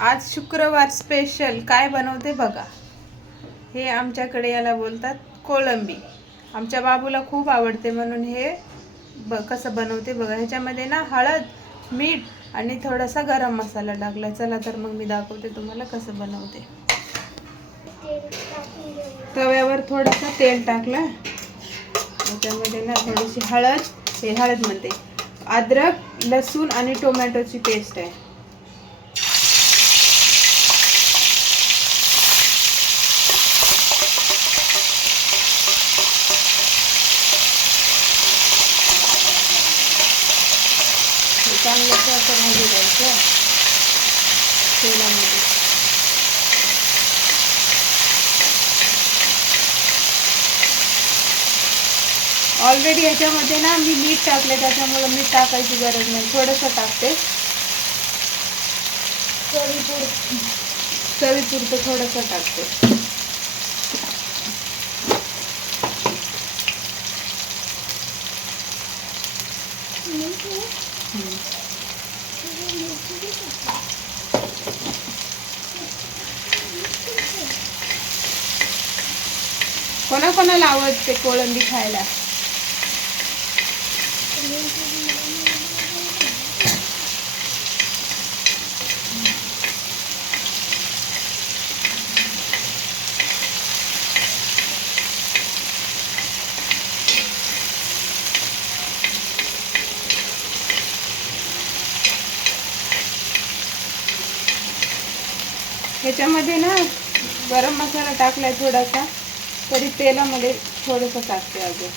आज शुक्रवार स्पेशल काय बनवते बघा. हे आमच्याकडे याला बोलतात कोळंबी. आमच्या बाबूला खूप आवडते म्हणून हे ब कसं बनवते बघा. ह्याच्यामध्ये ना हळद मीठ आणि थोडासा गरम मसाला टाकला चला तर मग मी दाखवते तुम्हाला कसं बनवते. तव्यावर थोडंसं तेल टाकलं. त्याच्यामध्ये ना थोडीशी हळद. हे हळद म्हणते. अद्रक लसूण आणि टोमॅटोची पेस्ट आहे. चांगलं असं भाजी द्यायचं तेलामध्ये. ऑलरेडी याच्यामध्ये ना मी मीठ टाकले त्याच्यामुळे मीठ टाकायची गरज नाही. थोडंसं टाकते. चवीपुरतं थोडंसं टाकते. कोणाकोणाला आवडते कोळंबी खायला? ह्याच्यामध्ये ना गरम मसाला टाकलाय थोडासा. तरी तेलामध्ये थोडंसं टाकते अजून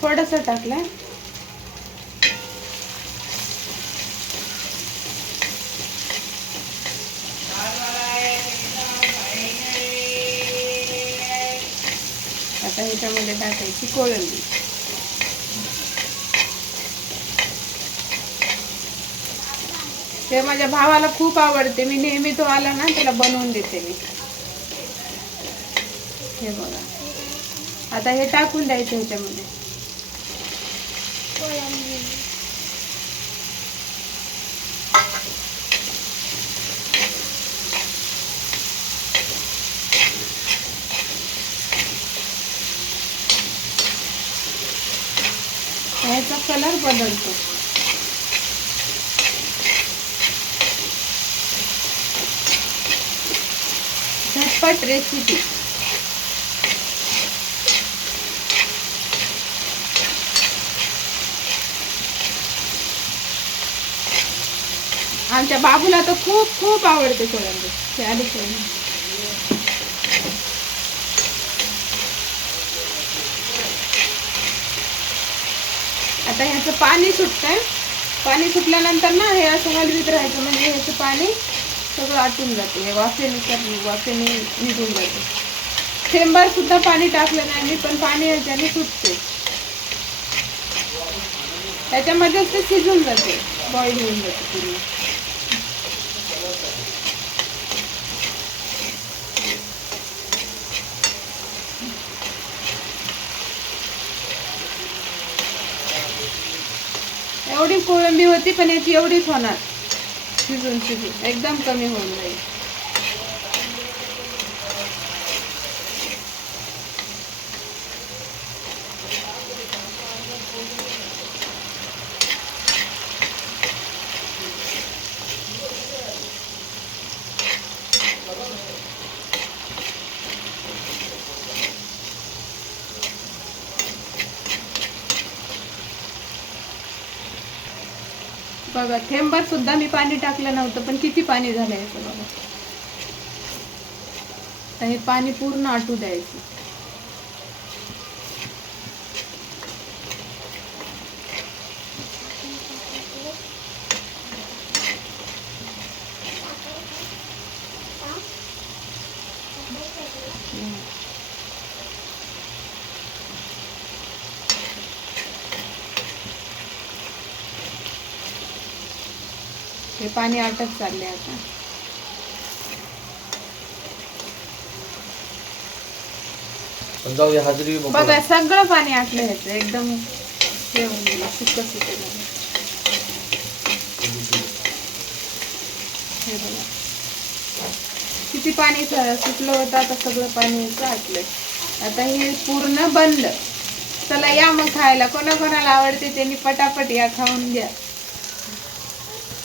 थोडंसं टाकलंय त्याच्यामध्ये टाकायची कोळंबी. ते माझ्या भावाला खूप आवडते. मी नेहमी तो आला ना त्याला बनवून देते मी. हे बघा. आता हे टाकून द्यायचं ह्याच्यामध्ये. ह्याचा कलर बदलतो. झटपट रेसिपी आमच्या बाबूला तर खूप खूप आवडते कोळंबी. आली कोळंबी. आता ह्याचं पाणी सुटतंय. पाणी सुटल्यानंतर ना हे असं हलवीत राहायचं म्हणजे ह्याचं पाणी सगळं आटून जाते. हे वाफेनुसार वाफेने निघून जाते. थेंबार सुद्धा पाणी टाकलं नाही मी पण पाणी ह्याच्याने सुटते. त्याच्यामध्येच ते शिजून जाते. बॉईल होऊन जाते पूर्ण. एवढी कोळंबी होती पण याची एवढीच होणार. शिजून शिजून. एकदम कमी होऊन जाईल. बघा थेंबर सुद्धा मी पाणी टाकलं नव्हतं पण किती पाणी झालं याचं बघा. तर हे पाणी पूर्ण आटू द्यायचं. हे पाणी आटत चालले आता. पण जाऊया हाजरी बघू. सगळं पाणी आटलं ह्याचं. एकदम हे होऊन गेलं. सुक्क सुक्क झालं. हे बघा. किती पाणी सुटलं होतं आता सगळं पाणी याचं आटलंय. आता हे पूर्ण बंद. चला या मग खायला. कोणाकोणाला आवडते त्यांनी पटापट या खाऊन घ्या.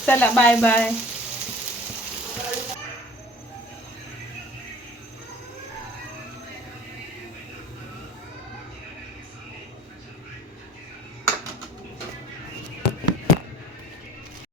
चला बाय बाय